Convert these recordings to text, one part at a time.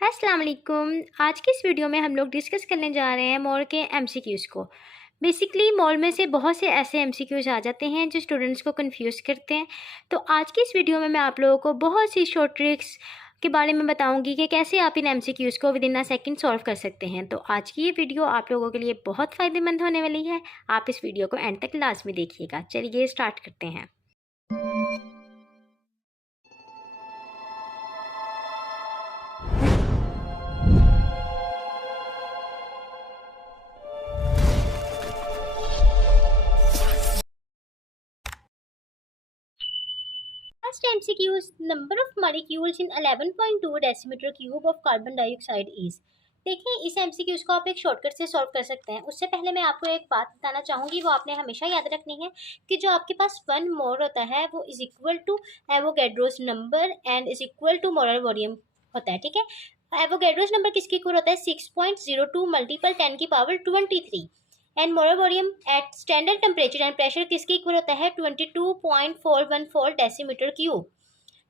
अस्सलाम वालेकुम। आज की इस वीडियो में हम लोग डिस्कस करने जा रहे हैं मोल के एमसीक्यूज़ को। बेसिकली मोल में से बहुत से ऐसे एमसीक्यूज़ आ जाते हैं जो स्टूडेंट्स को कंफ्यूज करते हैं। तो आज की इस वीडियो में मैं आप लोगों को बहुत सी शॉर्ट ट्रिक्स के बारे में बताऊंगी कि कैसे आप इन एमसीक्यूज़ को with in a second solve कर सकते हैं। तो आज की ये वीडियो आप लोगों के लिए बहुत फ़ायदेमंद होने वाली है। आप इस वीडियो को एंड तक लाजमी देखिएगा। चलिए स्टार्ट करते हैं। First MCQ is number of molecules in 11.2 decimeter cube of carbon dioxide is। देखिए, इस MCQs को आप एक शॉर्टकट से सॉल्व कर सकते हैं। उससे पहले मैं आपको एक बात बताना चाहूँगी, वो आपने हमेशा याद रखनी है कि जो आपके पास 1 मोल होता है वो is equal to Avogadro's number and is equal to molar volume होता है। ठीक है, एवोगैड्रोस नंबर किसके इक्वल होता है? 6.02 मल्टीपल 10 की power 23 and molar volume at standard temperature and pressure किसके इक्वल होता है? 22.414 डेसीमीटर क्यूब।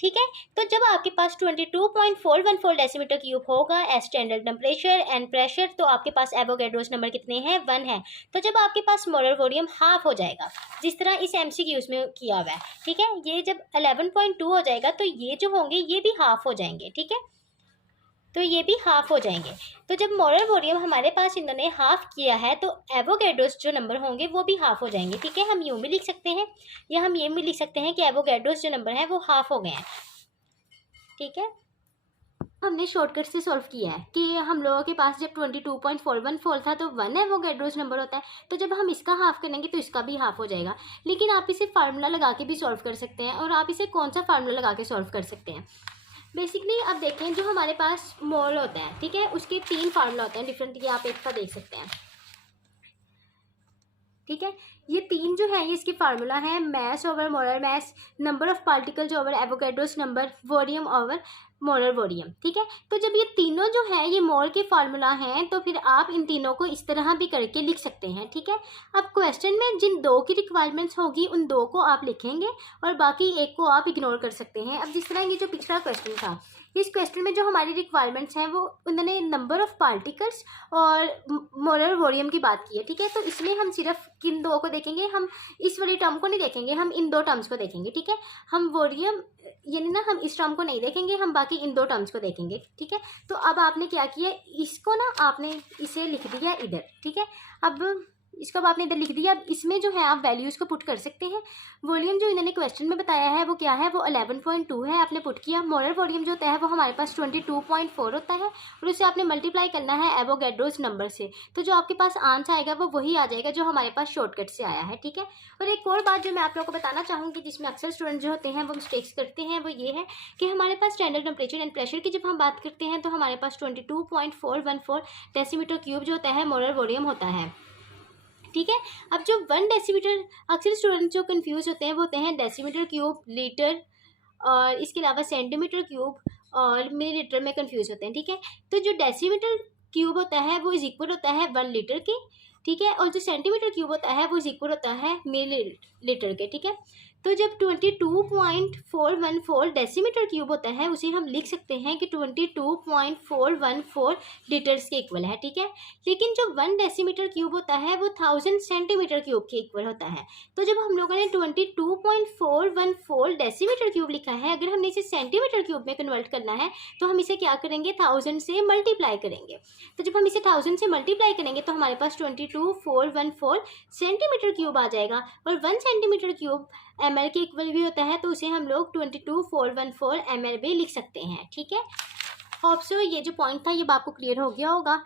ठीक है, तो जब आपके पास 22.414 डेसीमीटर क्यूब होगा at standard temperature and pressure, तो आपके पास एवोगैड्रोस नंबर कितने हैं? 1 है। तो जब आपके पास मोलर वॉल्यूम हाफ हो जाएगा, जिस तरह इस एमसीक्यूज में किया हुआ है, ठीक है, ये जब 11.2 हो जाएगा तो ये जो होंगे ये भी हाफ हो जाएंगे। ठीक है, तो ये भी हाफ हो जाएंगे। तो जब मोलर वॉल्यूम हमारे पास इन्होंने हाफ किया है तो एवोगैड्रोस जो नंबर होंगे वो भी हाफ हो जाएंगे। ठीक है, हम यूँ भी लिख सकते हैं या हम ये भी लिख सकते हैं कि एवोगैड्रोस जो नंबर है वो हाफ हो गए हैं। ठीक है, हमने शॉर्टकट से सॉल्व किया है कि हम लोगों के पास जब 22.414 था तो 1 एवोगैड्रोस नंबर होता है, तो जब हम इसका हाफ करेंगे तो इसका भी हाफ हो जाएगा। लेकिन आप इसे फार्मूला लगा के भी सॉल्व कर सकते हैं। और आप इसे कौन सा फार्मूला लगा के सॉल्व कर सकते हैं? बेसिकली अब देखें, जो हमारे पास मोल होता है, ठीक है, उसके 3 फार्मूला होते हैं डिफरेंट। ये आप एक का देख सकते हैं। ठीक है, ये 3 जो है ये इसके फार्मूला है: mass over molar mass, number of particles over Avogadro's number, volume over molar volume. ठीक है, तो जब ये तीनों जो है ये मोल के फार्मूला हैं तो फिर आप इन तीनों को इस तरह भी करके लिख सकते हैं। ठीक है, अब क्वेश्चन में जिन 2 की रिक्वायरमेंट्स होगी उन 2 को आप लिखेंगे और बाकी एक को आप इग्नोर कर सकते हैं। अब जिस तरह ये जो पिछला क्वेश्चन था, इस क्वेश्चन में जो हमारी रिक्वायरमेंट्स हैं वो उन्होंने नंबर ऑफ पार्टिकल्स और मोलर वॉल्यूम की बात की है। ठीक है, तो इसमें हम सिर्फ किन 2 को देखेंगे? हम इस वाली टर्म को नहीं देखेंगे, हम इन 2 टर्म्स को देखेंगे। ठीक है, हम वॉल्यूम यानी ना हम इस टर्म को नहीं देखेंगे, हम बाकी इन 2 टर्म्स को देखेंगे। ठीक है, तो अब आपने क्या किया, इसको ना आपने इसे लिख दिया इधर। ठीक है, अब इसको अब आपने इधर लिख दिया। अब इसमें जो है आप वैल्यूज़ को पुट कर सकते हैं। वॉल्यूम जो इन्होंने क्वेश्चन में बताया है वो क्या है? वो 11.2 है, आपने पुट किया। मोलर वॉल्यूम जो होता है वो हमारे पास 22.4 होता है और उसे आपने मल्टीप्लाई करना है एवोगैड्रोस नंबर से। तो जो आपके पास आंसर आएगा वो वही आ जाएगा जो हमारे पास शॉर्टकट से आया है। ठीक है, और एक और बात जो मैं आप लोगों को बताना चाहूँगी, जिसमें अक्सर स्टूडेंट जो होते हैं वो मिस्टेक्स करते हैं, वो ये है कि हमारे पास स्टैंडर्ड टेम्परेचर एंड प्रेशर की जब हम बात करते हैं तो हमारे पास 22.414 डेसीमीटर क्यूब जो होता है मोलर वॉल्यूम होता है। ठीक है, अब जो 1 डेसीमीटर, अक्सर स्टूडेंट जो कंफ्यूज होते हैं वो होते हैं डेसीमीटर क्यूब, लीटर और इसके अलावा सेंटीमीटर क्यूब और मिलीलीटर में कंफ्यूज होते हैं। ठीक है, तो जो डेसीमीटर क्यूब होता है वो इज इक्वल होता है 1 लीटर के। ठीक है, और जो सेंटीमीटर क्यूब होता है वो इज इक्वल होता है मिलीलीटर के। ठीक है, तो जब 22.414 डेसीमीटर क्यूब होता है उसे हम लिख सकते हैं कि 22.414 लीटर्स के इक्वल है। ठीक है, लेकिन जो 1 डेसीमीटर क्यूब होता है वो 1000 सेंटीमीटर क्यूब के इक्वल होता है। तो जब हम लोगों ने 22.414 डेसीमीटर क्यूब लिखा है, अगर हमने इसे सेंटीमीटर क्यूब में कन्वर्ट करना है तो हम इसे क्या करेंगे? 1000 से मल्टीप्लाई करेंगे। तो जब हम इसे 1000 से मल्टीप्लाई करेंगे तो हमारे पास 22.414 सेंटीमीटर क्यूब आ जाएगा। और 1 सेंटीमीटर क्यूब ml के इक्वल भी होता है, तो उसे हम लोग 22.414 ml भी लिख सकते हैं। ठीक है, होप सो ये जो पॉइंट था ये आपको क्लियर हो गया होगा।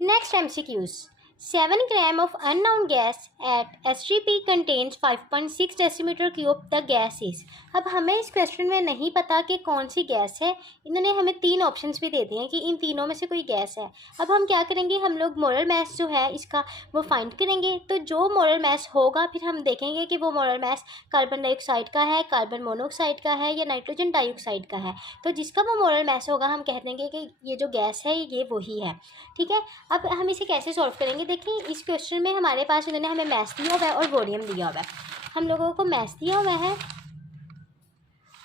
Next MCQs: 7 gram of unknown gas at STP contains 5.6 decimetre cube the gas is. अब हमें इस क्वेश्चन में नहीं पता कि कौन सी गैस है। इन्होंने हमें 3 ऑप्शंस भी दे दिए हैं कि इन तीनों में से कोई गैस है। अब हम क्या करेंगे? हम लोग मोलर मास जो है इसका वो फाइंड करेंगे। तो जो मोलर मास होगा फिर हम देखेंगे कि वो मोलर मास कार्बन डाइऑक्साइड का है, कार्बन मोनोऑक्साइड का है या नाइट्रोजन डाइऑक्साइड का है। तो जिसका वो मोलर मास होगा हम कह देंगे कि ये जो गैस है ये वही है। ठीक है, अब हम इसे कैसे सॉल्व करेंगे? देखिए, इस क्वेश्चन में हमारे पास इन्होंने हमें मैथ दिया हुआ है और वॉल्यूम दिया हुआ है। हम लोगों को मैथ दिया हुआ है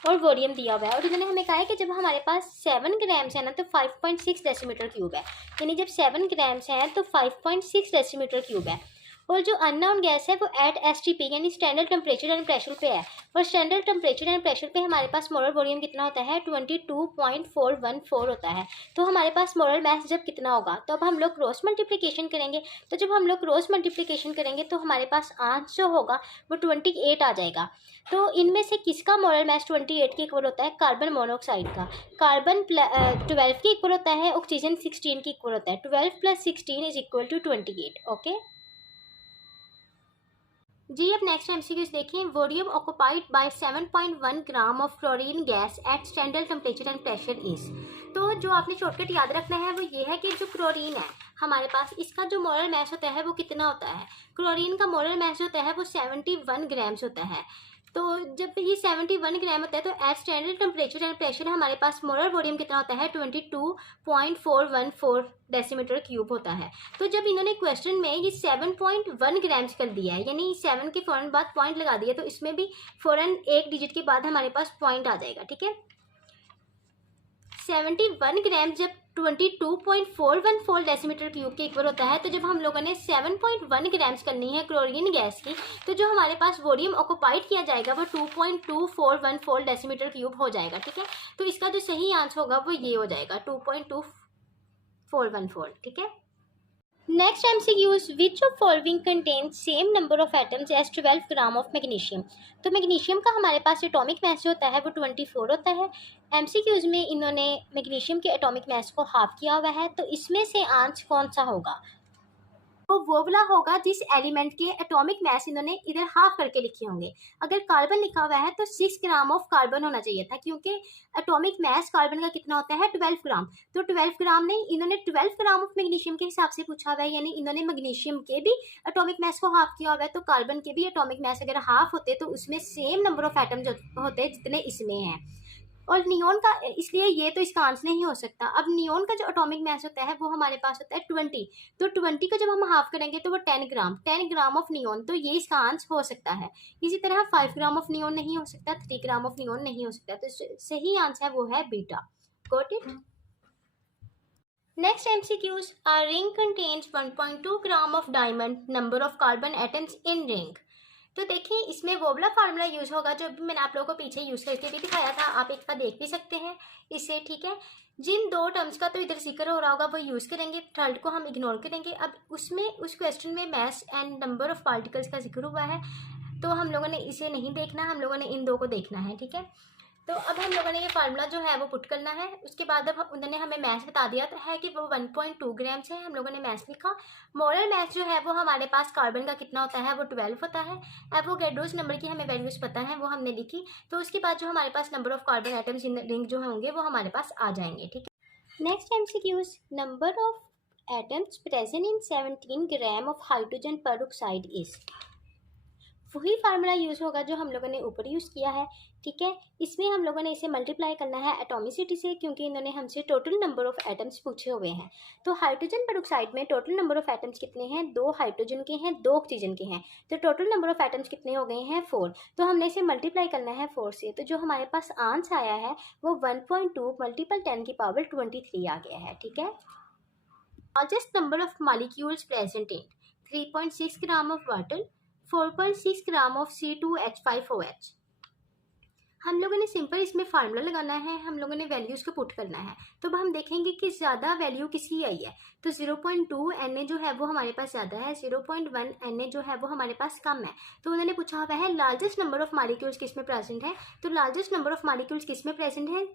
और वोडियम दिया हुआ है। और इन्होंने हमें कहा है कि जब हमारे पास 7 ग्राम्स है ना तो 5.6 डेसीमीटर क्यूब है, यानी जब 7 ग्राम्स हैं तो 5.6 डेसीमीटर क्यूब है। और जो अननोन गैस है वो एट एसटीपी यानी स्टैंडर्ड टेम्परेचर एंड प्रेशर पे है। और स्टैंडर्ड टेम्परेचर एंड प्रेशर पे हमारे पास मोलर वॉल्यूम कितना होता है 22.414 होता है। तो हमारे पास मोलर मास जब कितना होगा, तो अब हम लोग क्रॉस मल्टीप्लिकेशन करेंगे। तो जब हम लोग क्रॉस मल्टीप्लिकेशन करेंगे तो हमारे पास आंसर जो होगा वो 28 आ जाएगा। तो इनमें से किसका मोलर मास 28 के इक्वल होता है? कार्बन मोनोऑक्साइड का। कार्बन 12 के इक्वल होता है, ऑक्सीजन 16 के इक्वल होता है। 12 + 16 इज इक्वल टू 28। ओके जी, अब नेक्स्ट एमसीक्यूज देखिए। Volume occupied by 7.1 gram of chlorine gas at standard temperature and pressure is. तो जो आपने शॉर्टकट याद रखना है वो ये है कि जो क्लोरीन है हमारे पास, इसका जो मोलर मास होता है वो कितना होता है? क्लोरीन का मोलर मास होता है वो 71 ग्राम्स होता है। तो जब ये 71 ग्राम होता है तो at standard temperature and pressure हमारे पास मोलर वॉल्यूम कितना होता है 22.414 डेसीमीटर क्यूब होता है। तो जब इन्होंने क्वेश्चन में ये 7.1 ग्राम्स कर दिया है, यानी 7 के फ़ौरन बाद पॉइंट लगा दिया, तो इसमें भी फ़ौरन एक डिजिट के बाद हमारे पास पॉइंट आ जाएगा। ठीक है, 71 ग्राम जब 22.414 डेसीमीटर क्यूब के इक्वल होता है, तो जब हम लोगों ने 7.1 ग्राम्स करनी है क्लोरीन गैस की, तो जो हमारे पास वोडियम ऑक्युपाइड किया जाएगा वो 2.2414 डेसीमीटर क्यूब हो जाएगा। ठीक है, तो इसका जो सही आंसर होगा वो ये हो जाएगा 2.2414। ठीक है, next MCQs, which of following contain same number of atoms as 12 gram of magnesium. तो मैग्नीशियम का हमारे पास एटॉमिक मास जो होता है वो 24 होता है। MCQs में इन्होंने मैग्नीशियम के एटॉमिक मास को हाफ किया हुआ है, तो इसमें से आंसर कौन सा होगा? तो वो वाला होगा जिस एलिमेंट के एटॉमिक मास इन्होंने इधर हाफ करके लिखे होंगे। अगर कार्बन लिखा हुआ है तो 6 ग्राम ऑफ कार्बन होना चाहिए था, क्योंकि एटॉमिक मास कार्बन का कितना होता है 12 ग्राम। तो 12 ग्राम नहीं, इन्होंने 12 ग्राम ऑफ मैग्नीशियम के हिसाब से पूछा हुआ है, यानी इन्होंने मैग्नीशियम के भी एटॉमिक मास को हाफ किया हुआ है। तो कार्बन के भी एटॉमिक मास अगर हाफ होते तो उसमें सेम नंबर ऑफ एटम होते जितने इसमें हैं। और नियोन का, इसलिए ये तो इसका आंसर नहीं हो सकता। अब नियोन का जो एटॉमिक मास होता है वो हमारे पास होता है 20। तो 20 को जब हम हाफ करेंगे तो वो 10 ग्राम ऑफ नियोन, तो ये इसका आंसर हो सकता है। इसी तरह 5 ग्राम ऑफ नियोन नहीं हो सकता, 3 ग्राम ऑफ नियोन नहीं हो सकता। तो सही आंसर है वो है beta. Got it? Next MCQs, a ring contains 1.2 gram of diamond, number of carbon atoms in ring. तो देखिए इसमें वो वाला फार्मूला यूज़ होगा जो अभी मैंने आप लोगों को पीछे यूज़ करके भी दिखाया था, आप एक बार देख भी सकते हैं इससे। ठीक है, जिन दो टर्म्स का तो इधर जिक्र हो रहा होगा वो यूज़ करेंगे, थर्ड को हम इग्नोर करेंगे। अब उसमें उस क्वेश्चन में mass and number of particles का जिक्र हुआ है, तो हम लोगों ने इसे नहीं देखना, हम लोगों ने इन दो को देखना है। ठीक है, तो अब हम लोगों ने ये फार्मूला जो है वो पुट करना है। उसके बाद अब उन्होंने हमें मैथ्स बता दिया है कि वो 1.2 ग्राम्स है, हम लोगों ने मैथ्स लिखा। मोलर मास जो है वो हमारे पास कार्बन का कितना होता है वो 12 होता है। एवोगैड्रोस नंबर की हमें वैल्यूज पता है, वो हमने लिखी। तो उसके बाद जो हमारे पास number of carbon atoms in ring जो होंगे वो हमारे पास आ जाएंगे। ठीक है, next MCQs, number of atoms present in 17 gram of hydrogen peroxide is. वही फार्मूला यूज़ होगा जो हम लोगों ने ऊपर यूज़ किया है। ठीक है, इसमें हम लोगों ने इसे मल्टीप्लाई करना है एटॉमिसिटी से, क्योंकि इन्होंने हमसे टोटल नंबर ऑफ एटम्स पूछे हुए हैं। तो हाइड्रोजन पेरोक्साइड में टोटल नंबर ऑफ एटम्स कितने हैं? 2 हाइड्रोजन के हैं, 2 ऑक्सीजन के हैं। तो टोटल नंबर ऑफ एटम्स कितने हो गए हैं? 4। तो हमने इसे मल्टीप्लाई करना है 4 से। तो जो हमारे पास आंसर आया है वो 1.2 × 10⁻23 आ गया है। ठीक है, largest number of molecules present in 3.6 gram of water, 4.6 gram of C2H5OH। हम लोगों ने सिंपल इसमें फार्मूला लगाना है, हम लोगों ने वैल्यूज़ को पुट करना है। तो अब हम देखेंगे कि ज़्यादा वैल्यू किसकी आई है। तो 0.2 Na जो है वो हमारे पास ज़्यादा है, 0.1 Na जो है वो हमारे पास कम है। तो उन्होंने पूछा हुआ है लार्जेस्ट नंबर ऑफ मॉलिक्यूल्स किस में प्रेजेंट है। तो लार्जेस्ट नंबर ऑफ मॉलिक्यूल्स किस में प्रेजेंट है?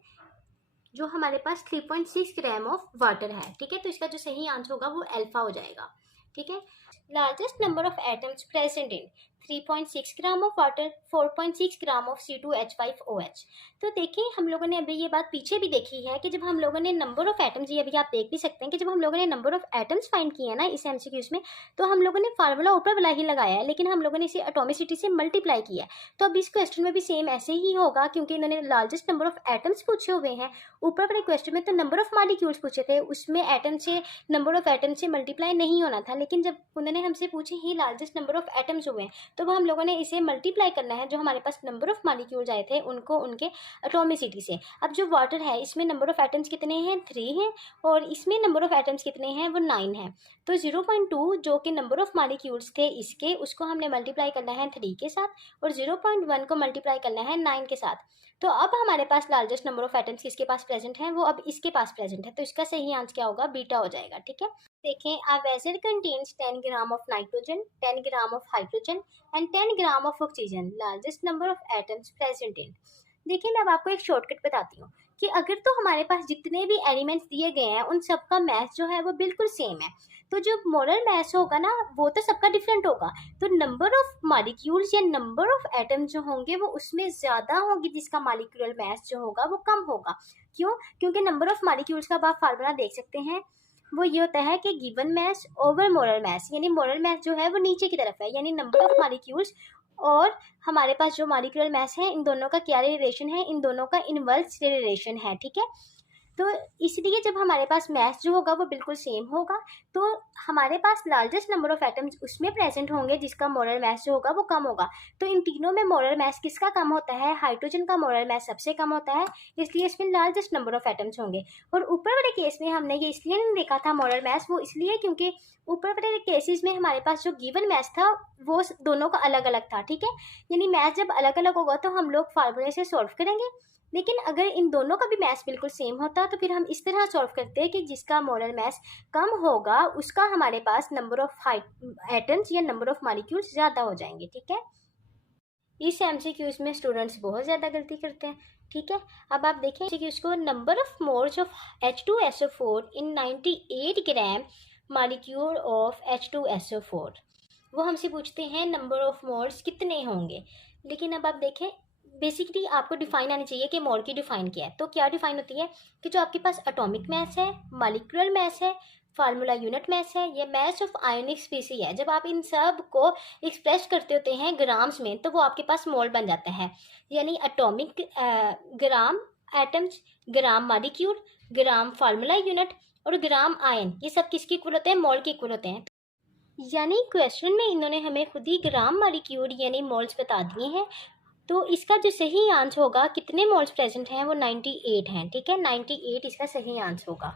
जो हमारे पास 3.6 ग्राम ऑफ वाटर है। ठीक है, तो इसका जो सही आंसर होगा वो अल्फा हो जाएगा। ठीक है, largest number of atoms present in 3.6 gram of water, 4.6 gram of C2H5OH। तो देखिए हम लोगों ने अभी ये बात पीछे भी देखी है कि जब हम लोगों ने नंबर ऑफ एटम्स, ये अभी आप देख भी सकते हैं कि जब हम लोगों ने नंबर ऑफ एटम्स फाइंड किए हैं ना इस MCQs में, तो हम लोगों ने फार्मूला ऊपर वाला ही लगाया है, लेकिन हम लोगों ने इसे एटॉमिसिटी से मल्टीप्लाई किया है। तो अब इस क्वेश्चन में भी सेम ऐसे ही होगा, क्योंकि इन्होंने लार्जेस्ट नंबर ऑफ एटम्स पूछे हुए हैं। ऊपर वाले क्वेश्चन में तो नंबर ऑफ मॉलिक्यूल्स पूछे थे, उसमें एटम से नंबर ऑफ एटम से मल्टीप्लाई नहीं होना था, लेकिन जब उन्होंने हमसे पूछे ही लार्जेस्ट नंबर ऑफ एटम्स हुए हैं, तो वो हम लोगों ने इसे मल्टीप्लाई करना है, जो हमारे पास नंबर ऑफ मॉलिक्यूल्स आए थे उनको उनके एटॉमिसिटी से। अब जो वाटर है इसमें नंबर ऑफ एटम्स कितने हैं, 3 हैं, और इसमें नंबर ऑफ एटम्स कितने हैं, वो 9 हैं। तो 0.2 जो कि नंबर ऑफ मॉलिक्यूल्स थे इसके, उसको हमने मल्टीप्लाई करना है 3 के साथ, और 0.1 को मल्टीप्लाई करना है 9 के साथ। तो अब हमारे पास लार्जेस्ट नंबर ऑफ एटम्स किसके पास प्रेजेंट हैं, वो अब इसके पास प्रेजेंट है, तो इसका सही आंसर क्या होगा, बीटा हो जाएगा। ठीक है, देखें, a vessel contains 10 gram of nitrogen, 10 gram of hydrogen and 10 gram of oxygen, largest number of atoms present इन। देखिए, मैं अब आपको एक शॉर्टकट बताती हूँ कि अगर तो हमारे पास जितने भी एलिमेंट्स दिए गए हैं उन सबका मैथ जो है वो बिल्कुल सेम है, तो जो मोलर मैस होगा ना वो तो सबका डिफरेंट होगा, तो नंबर ऑफ मॉलिक्यूल्स या नंबर ऑफ एटम्स जो होंगे वो उसमें ज़्यादा होंगे, जिसका मॉलिक्यूलर मैस जो होगा वो कम होगा। क्यों? क्योंकि नंबर ऑफ मॉलिक्यूल्स का आप फार्मूला देख सकते हैं, वो ये होता है कि given mass over molar mass, यानी मोलर मैस जो है वो नीचे की तरफ है, यानी नंबर ऑफ मॉलिक्यूल्स और हमारे पास जो मॉलिक्यूलर मैस है इन दोनों का क्या रिलेशन है, इन दोनों का इनवर्स रिलेशन है। ठीक है, तो इसलिए जब हमारे पास मैथ जो होगा वो बिल्कुल सेम होगा, तो हमारे पास लार्जेस्ट नंबर ऑफ एटम्स उसमें प्रेजेंट होंगे जिसका मोलर मैथ जो होगा वो कम होगा। तो इन तीनों में मोलर मैथ किसका कम होता है, हाइड्रोजन का मोलर मैथ सबसे कम होता है, इसलिए इसमें लार्जेस्ट नंबर ऑफ एटम्स होंगे। और ऊपर वाले केस में हमने ये इसलिए नहीं देखा था मोलर मैथ, वो इसलिए क्योंकि ऊपर वाले केसेस में हमारे पास जो गिवन मैथ था वो दोनों का अलग अलग था। ठीक है, यानी मैथ जब अलग अलग होगा तो हम लोग फार्मूले से सॉल्व करेंगे, लेकिन अगर इन दोनों का भी मैथ बिल्कुल सेम होता तो फिर हम इस तरह सॉल्व करते हैं कि जिसका मोलर मैथ कम होगा उसका हमारे पास नंबर ऑफ एटम्स या नंबर ऑफ मॉलिक्यूल्स ज़्यादा हो जाएंगे। ठीक है, इस एमसीक्यूज में स्टूडेंट्स बहुत ज़्यादा गलती करते हैं। ठीक है, अब आप देखें एमसीक्यूज को, number of moles of H2SO4 in 98 gram molecule of H2SO4, वो हमसे पूछते हैं नंबर ऑफ मोल्स कितने होंगे। लेकिन अब आप देखें, बेसिकली आपको डिफाइन आनी चाहिए कि मोल की डिफाइन क्या है। तो क्या डिफाइन होती है कि जो आपके पास एटॉमिक मैस है, मॉलिक्यूलर मैस है, फार्मूला यूनिट मैस है, ये मैस ऑफ आयोनिक स्पीसी है, जब आप इन सब को एक्सप्रेस करते होते हैं ग्राम्स में तो वो आपके पास मोल बन जाता है। यानी एटॉमिक ग्राम एटम्स, ग्राम मॉलिक्यूल, ग्राम फार्मूला यूनिट और ग्राम आयन, ये सब किसके इक्वल होते हैं, मोल के इक्वल होते हैं। यानी क्वेश्चन में इन्होंने हमें खुद ही ग्राम मॉलिक्यूल यानी मोल्स बता दिए हैं, तो इसका जो सही आंसर होगा कितने मोल्स प्रेजेंट हैं वो 98 हैं। ठीक है, 98 इसका सही आंसर होगा।